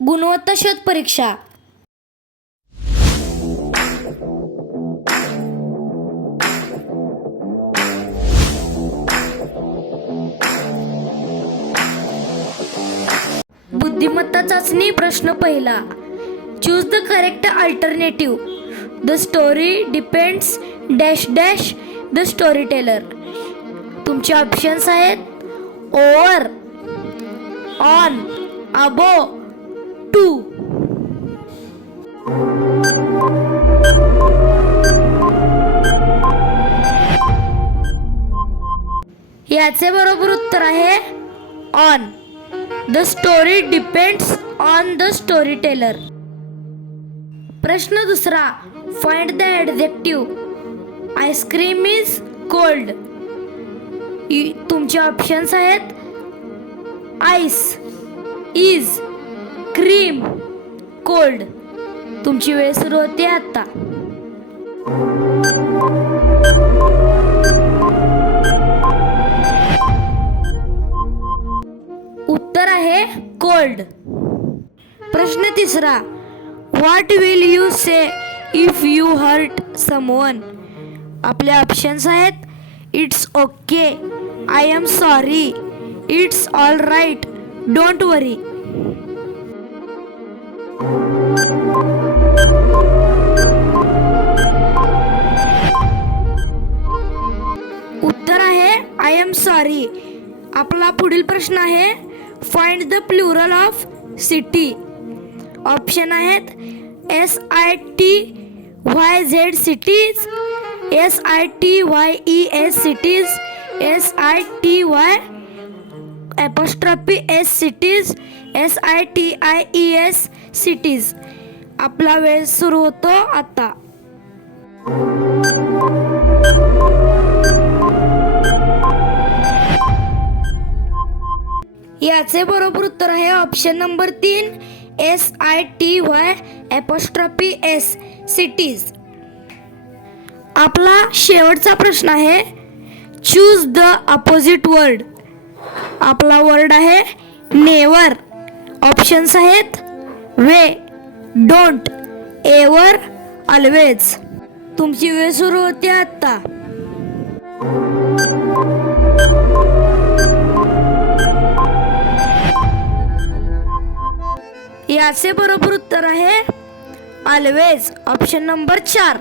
गुणवत्ता शोध परीक्षा. बुद्धिमत्ता चाचणी प्रश्न पहिला. Choose the correct alternative. The story depends dash dash the storyteller. तुमचे ऑप्शन्स आहेत ओव्हर, ऑन, अबो, टू. याचे बरोबर उत्तर आहे on. The story depends on the storyteller. प्रश्न दुसरा. Find the adjective. Ice cream is cold. तुमचे options आहेत आईस, इज, क्रीम, कोल्ड. तुमची वेळ सुरू होते आता. उत्तर आहे कोल्ड. प्रश्न तिसरा. What will you say if you hurt someone. आपले ऑप्शन्स आहेत it's okay, I am sorry, it's all right, don't worry. उत्तर आहे आय एम सॉरी. आपला पुढील प्रश्न आहे find the plural of city. Option आहेत SITYZ cities, SITYES cities, SITY' cities, SITIES cities. आपला वेळ सुरू होतो आता. याचे बरोबर उत्तर आहे ऑप्शन नंबर 3 SITY'S सिटीज. आपला शेवटचा प्रश्न आहे चूज द अपोजिट वर्ड. आपला वर्ड आहे नेवर. ऑप्शन्स आहेत वे, डोंट, एवर, ऑलवेज. तुमची वेळ सुरू होते आता. याचे बरोबर उत्तर आहे ऑलवेज. Option number 4.